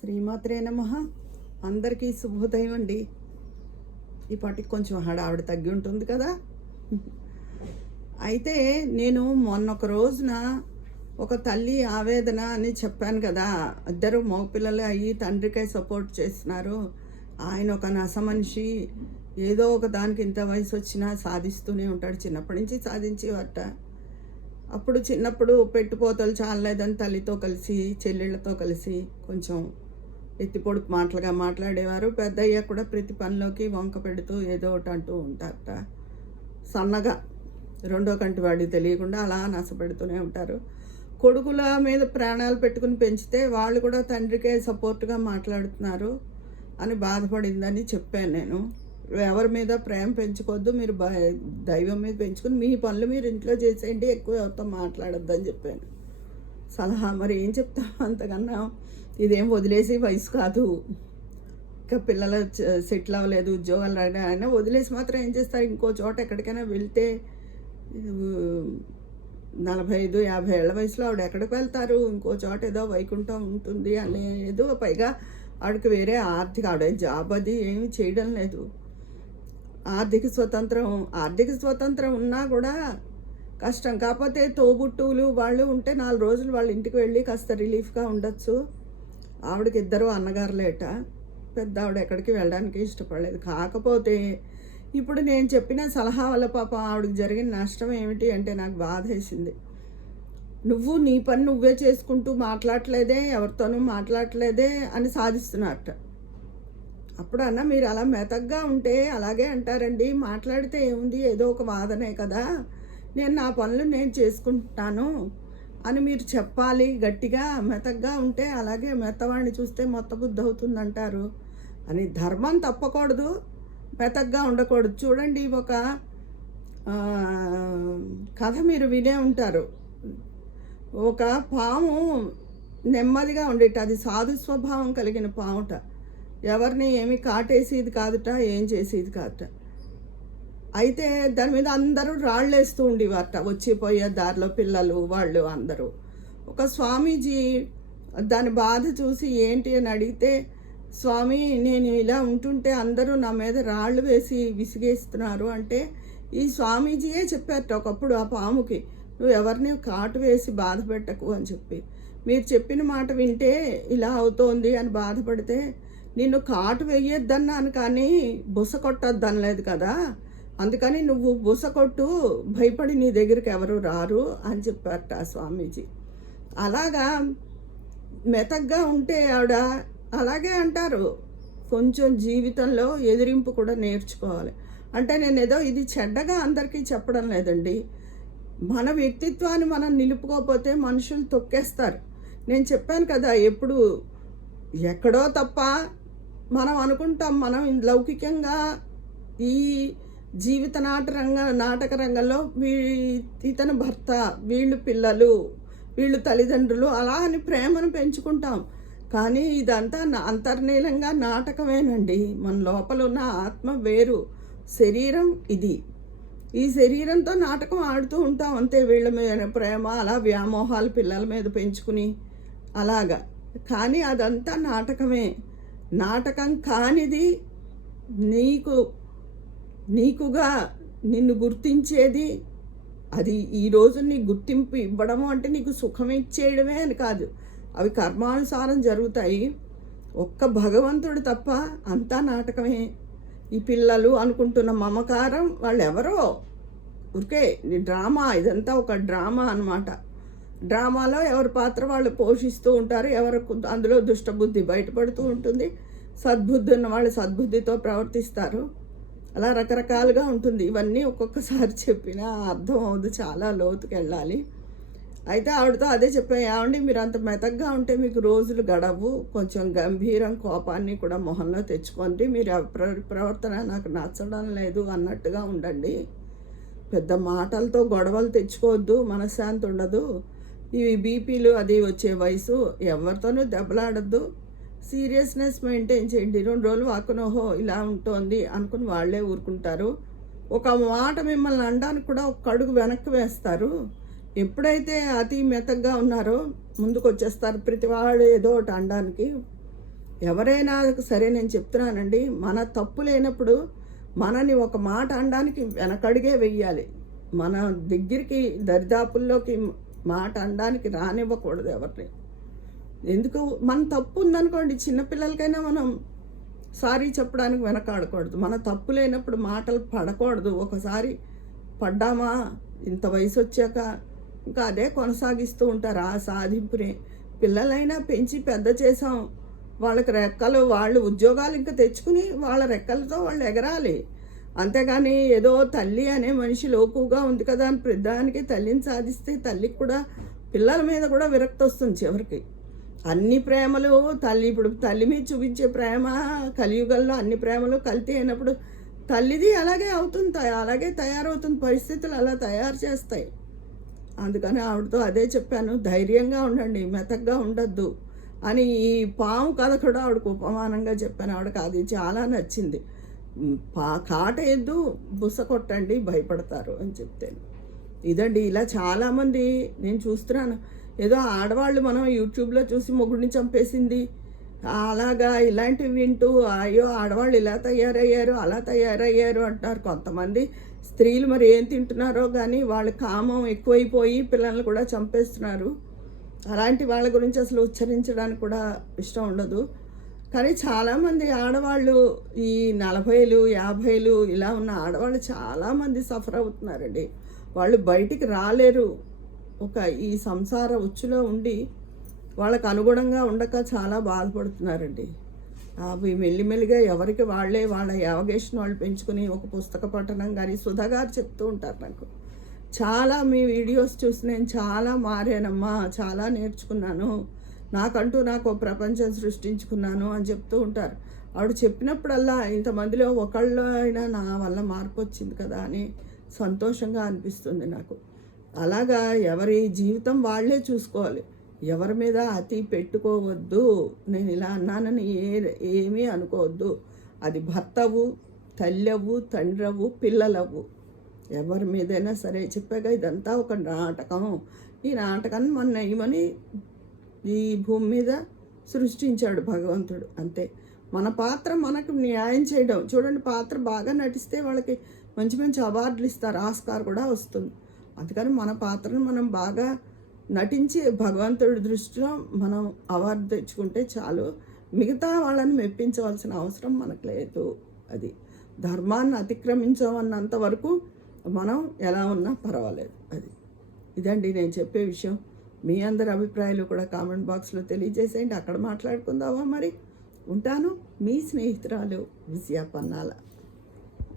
శ్రీమాత్రే నమః. అందరికీ శుభోదయం అండి. ఈ పాటికి కొంచెం హడావిడి తగ్గి ఉంటుంది కదా. అయితే నేను మొన్న ఒక రోజున ఒక తల్లి ఆవేదన అని చెప్పాను కదా. ఇద్దరు మగపిల్లలు అయ్యి తండ్రికై సపోర్ట్ చేస్తున్నారు. ఆయన ఒక నసమనిషి, ఏదో ఒక దానికి ఇంత వయసు వచ్చినా సాధిస్తూనే ఉంటాడు. చిన్నప్పటి నుంచి సాధించేవాట. అప్పుడు చిన్నప్పుడు పెట్టుపోతలు చాలలేదని తల్లితో కలిసి చెల్లెళ్ళతో కలిసి కొంచెం ఎత్తిపొడుపు మాటలుగా మాట్లాడేవారు. పెద్దయ్య కూడా ప్రతి పనిలోకి వంక పెడుతూ ఏదో ఒకటి అంటూ ఉంటారట. సన్నగా రెండో కంటి వాడికి తెలియకుండా అలా నసపెడుతూనే ఉంటారు. కొడుకుల మీద ప్రాణాలు పెట్టుకుని పెంచితే వాళ్ళు కూడా తండ్రికే సపోర్ట్గా మాట్లాడుతున్నారు అని బాధపడిందని చెప్పాను నేను. ఎవరి మీద ప్రేమ పెంచుకోవద్దు, మీరు దైవం మీద పెంచుకుని మీ పనులు మీరు ఇంట్లో చేసేయండి, ఎక్కువ ఎవరితో మాట్లాడొద్దని చెప్పాను సలహా. మరి ఏం చెప్తాం, అంతకన్నా ఇదేం వదిలేసి వయసు కాదు. ఇంకా పిల్లలు సెటిల్ అవ్వలేదు, ఉద్యోగాలు రాయడం, అయినా వదిలేసి మాత్రం ఏం చేస్తారు. ఇంకో చోట ఎక్కడికైనా వెళ్తే 45-50 ఏళ్ల వయసులో ఆవిడ ఎక్కడికి వెళ్తారు. ఇంకో చోట ఏదో వైకుంఠం ఉంటుంది అనేది. పైగా ఆవిడకి వేరే ఆవిడ జాబ్ అది ఏమి చేయడం లేదు. ఆర్థిక స్వతంత్రం ఉన్నా కూడా కష్టం. కాకపోతే తోబుట్టువులు వాళ్ళు ఉంటే 4 రోజులు వాళ్ళ ఇంటికి వెళ్ళి కాస్త రిలీఫ్గా ఉండొచ్చు. ఆవిడకి 2 అన్నగారులేట. పెద్ద ఆవిడ ఎక్కడికి వెళ్ళడానికి ఇష్టపడలేదు. కాకపోతే ఇప్పుడు నేను చెప్పిన సలహా వల్ల పాపం ఆవిడకి జరిగిన నష్టం ఏమిటి అంటే నాకు బాధ వేసింది. నువ్వు నీ పని నువ్వే చేసుకుంటూ మాట్లాడలేదే, ఎవరితోనూ మాట్లాడలేదే అని సాధిస్తున్నట్ట. అప్పుడు అన్న, మీరు అలా మెతగ్గా ఉంటే అలాగే అంటారండి, మాట్లాడితే ఏముంది, ఏదో ఒక వాదనే కదా, నేను నా పనులు నేను చేసుకుంటాను అని మీరు చెప్పాలి గట్టిగా. మెతగ్గా ఉంటే అలాగే మెత్తవాడిని చూస్తే మొత్త బుద్ధి అవుతుందంటారు అని. ధర్మం తప్పకూడదు, మెతగ్గా ఉండకూడదు. చూడండి, ఒక కథ మీరు వినే ఉంటారు. ఒక పాము నెమ్మదిగా ఉండేట, అది సాధు స్వభావం కలిగిన పాముట. ఎవరిని ఏమి కాటేసేది కాదుట, ఏం చేసేది కాదుట. అయితే దాని మీద అందరూ రాళ్ళు వేస్తూ ఉండేవారట, వచ్చిపోయే దారిలో పిల్లలు వాళ్ళు అందరూ. ఒక స్వామీజీ దాని బాధ చూసి ఏంటి అని అడిగితే, స్వామి నేను ఇలా ఉంటుంటే అందరూ నా మీద రాళ్ళు వేసి విసిగేస్తున్నారు అంటే, ఈ స్వామీజీయే చెప్పారట ఒకప్పుడు ఆ పాముకి, నువ్వు ఎవరిని కాటు వేసి బాధ పెట్టకు అని చెప్పి. మీరు చెప్పిన మాట వింటే ఇలా అవుతోంది అని బాధపడితే, నిన్ను కాటు వేయొద్దన్నాను కానీ బుస కొట్టొద్దనలేదు కదా, అందుకని నువ్వు బుస కొట్టు, భయపడి నీ దగ్గరికి ఎవరు రారు అని చెప్పారట ఆ స్వామీజీ. అలాగా మెతగ్గా ఉంటే ఆవిడ అలాగే అంటారు. కొంచెం జీవితంలో ఎదిరింపు కూడా నేర్చుకోవాలి. అంటే నేను ఏదో ఇది చెడ్డగా అందరికీ చెప్పడం లేదండి. మన వ్యక్తిత్వాన్ని మనం నిలుపుకోకపోతే మనుషులు తొక్కేస్తారు. నేను చెప్పాను కదా, ఎప్పుడు ఎక్కడో తప్ప మనం అనుకుంటాం మనం లౌకికంగా ఈ జీవిత నాటక రంగంలో ఇతని భర్త, వీళ్ళు పిల్లలు, వీళ్ళు తల్లిదండ్రులు అలా అని ప్రేమను పెంచుకుంటాం. కానీ ఇదంతా అంతర్లీనంగా నాటకమేనండి. మన లోపల ఉన్న ఆత్మ వేరు, శరీరం ఇది. ఈ శరీరంతో నాటకం ఆడుతూ ఉంటాం అంతే. వీళ్ళ మీద ప్రేమ, అలా వ్యామోహాలు పిల్లల మీద పెంచుకుని అలాగా. కానీ అదంతా నాటకమే. నాటకం కానిది నీకుగా నిన్ను గుర్తించేది, అది ఈరోజు నీ గుర్తింపు ఇవ్వడము అంటే నీకు సుఖం ఇచ్చేయడమే అని కాదు. అవి కర్మానుసారం జరుగుతాయి. ఒక్క భగవంతుడు తప్ప అంతా నాటకమే. ఈ పిల్లలు అనుకుంటున్న మమకారం వాళ్ళు ఎవరో ఊరికే డ్రామా, ఇదంతా ఒక డ్రామా అన్నమాట. డ్రామాలో ఎవరి పాత్ర వాళ్ళు పోషిస్తూ ఉంటారు. అందులో దుష్టబుద్ధి బయటపడుతూ ఉంటుంది. సద్బుద్ధి ఉన్న వాళ్ళు సద్బుద్ధితో ప్రవర్తిస్తారు. అలా రకరకాలుగా ఉంటుంది. ఇవన్నీ ఒక్కొక్కసారి చెప్పినా అర్థం అవుతుంది, చాలా లోతుకి వెళ్ళాలి. అయితే ఆవిడతో అదే చెప్పాను, ఏమండి మీరు అంత మెతగ్గా ఉంటే మీకు రోజులు గడవు, కొంచెం గంభీరం కోపాన్ని కూడా మొహంలో తెచ్చుకోండి, మీరు ప్రవర్తన నాకు నచ్చడం లేదు అన్నట్టుగా ఉండండి, పెద్ద మాటలతో గొడవలు తెచ్చుకోవద్దు, మనశ్శాంతి ఉండదు, ఇవి బీపీలు అది వచ్చే వయసు, ఎవరితోనూ దెబ్బలాడద్దు, సీరియస్నెస్ మెయింటైన్ చేయండి. 2 రోజులు వాకునోహో ఇలా ఉంటుంది అనుకుని వాళ్ళే ఊరుకుంటారు. ఒక మాట మిమ్మల్ని అనడానికి కూడా ఒక అడుగు వెనక్కి వేస్తారు. ఎప్పుడైతే అతి మెతగ్గా ఉన్నారో ముందుకు వచ్చేస్తారు ప్రతివాడు ఏదో ఒకటి అనడానికి. ఎవరైనా సరే నేను చెప్తున్నానండి, మన తప్పు లేనప్పుడు మనని ఒక మాట అనడానికి వెనకడుగే వెయ్యాలి. మన దగ్గరికి దరిదాపుల్లోకి మాట అనడానికి రానివ్వకూడదు ఎవరిని. ఎందుకు మన తప్పు ఉందనుకోండి, చిన్నపిల్లలకైనా మనం సారీ చెప్పడానికి వెనకాడకూడదు. మన తప్పు లేనప్పుడు మాటలు పడకూడదు. ఒకసారి పడ్డామా ఇంత వయసు వచ్చాక ఇంకా అదే కొనసాగిస్తూ ఉంటారు ఆ సాధింపుని. పిల్లలైనా పెంచి పెద్ద చేసాం, వాళ్ళకి రెక్కలు, వాళ్ళు ఉద్యోగాలు ఇంకా తెచ్చుకుని వాళ్ళ రెక్కలతో వాళ్ళు ఎగరాలి. అంతేగాని ఏదో తల్లి అనే మనిషి లోకుగా ఉంది కదా అని ప్రధానికి తల్లిని సాధిస్తే తల్లికి కూడా పిల్లల మీద కూడా విరక్తి వస్తుంది చివరికి. అన్ని ప్రేమలు తల్లి, ఇప్పుడు తల్లి మీద చూపించే ప్రేమ కలియుగంలో అన్ని ప్రేమలు కల్తీ అయినప్పుడు తల్లిది అలాగే అవుతుంది, అలాగే తయారవుతుంది. పరిస్థితులు అలా తయారు చేస్తాయి. అందుకని ఆవిడతో అదే చెప్పాను, ధైర్యంగా ఉండండి, మెతగ్గా ఉండద్దు అని. ఈ పాము కథ కూడా ఆవిడకు ఉపమానంగా చెప్పాను. ఆవిడకి అది చాలా నచ్చింది. కాటేద్దు, బుస కొట్టండి, భయపడతారు అని చెప్తాను. ఇదండి, ఇలా చాలామంది నేను చూస్తున్నాను. ఏదో ఆడవాళ్ళు మనం యూట్యూబ్లో చూసి మొగుడిని చంపేసింది అలాగా ఇలాంటివి వింటూ అయ్యో ఆడవాళ్ళు ఇలా తయారయ్యారు అలా తయారయ్యారు అంటున్నారు. కొంతమంది స్త్రీలు మరి ఏం తింటున్నారో కానీ వాళ్ళ కామం ఎక్కువైపోయి పిల్లల్ని కూడా చంపేస్తున్నారు. అలాంటి వాళ్ళ గురించి అసలు ఉచ్చరించడానికి కూడా ఇష్టం ఉండదు. కానీ చాలామంది ఆడవాళ్ళు ఈ 40లు 50లు ఇలా ఉన్న ఆడవాళ్ళు చాలామంది సఫర్ అవుతున్నారండి. వాళ్ళు బయటికి రాలేరు. ఈ సంసార ఉచ్చులో ఉండి వాళ్ళకు అనుగుణంగా ఉండక చాలా బాధపడుతున్నారండి. అవి మెల్లిమెల్లిగా ఎవరికి వాళ్ళే వాళ్ళ యావగేషన్ వాళ్ళు పెంచుకుని ఒక పుస్తక పఠనం కానీ సుధా గారు చెప్తూ ఉంటారు నాకు. చాలా మీ వీడియోస్ చూసి నేను చాలా మారానమ్మా, చాలా నేర్చుకున్నాను, నాకు ప్రపంచం సృష్టించుకున్నాను అని చెప్తూ ఉంటారు. ఆవిడ చెప్పినప్పుడల్లా ఇంతమందిలో ఒకళ్ళు అయినా నా వల్ల మార్పు వచ్చింది కదా అని సంతోషంగా అనిపిస్తుంది నాకు. అలాగా ఎవరి జీవితం వాళ్ళే చూసుకోవాలి, ఎవరి మీద అతి పెట్టుకోవద్దు. నేను ఇలా అన్నానని ఏమీ అనుకోవద్దు. అది భర్తవు, తల్లవు, తండ్రవు, పిల్లలవు, ఎవరి మీదైనా సరే. చెప్పాక ఇదంతా ఒక నాటకం. ఈ నాటకాన్ని మన నయమని ఈ భూమి మీద సృష్టించాడు భగవంతుడు, అంతే. మన పాత్ర మనకు న్యాయం చేయడం. చూడండి, పాత్ర బాగా నటిస్తే వాళ్ళకి మంచి మంచి అవార్డులు ఇస్తారు, ఆస్కార్ కూడా వస్తుంది. అందుకని మన పాత్రను మనం బాగా నటించి భగవంతుడి దృష్టిలో మనం అవార్డు తెచ్చుకుంటే చాలు. మిగతా వాళ్ళని మెప్పించవలసిన అవసరం మనకు లేదు. అది ధర్మాన్ని అతిక్రమించమన్నంత వరకు మనం ఎలా ఉన్నా పర్వాలేదు. ఇదండి నేను చెప్పే విషయం. మీ అందరి అభిప్రాయాలు కూడా కామెంట్ బాక్స్లో తెలియజేసేయండి. అక్కడ మాట్లాడుకుందామా మరి. ఉంటాను, మీ స్నేహితురాలు విజయ పన్నాల.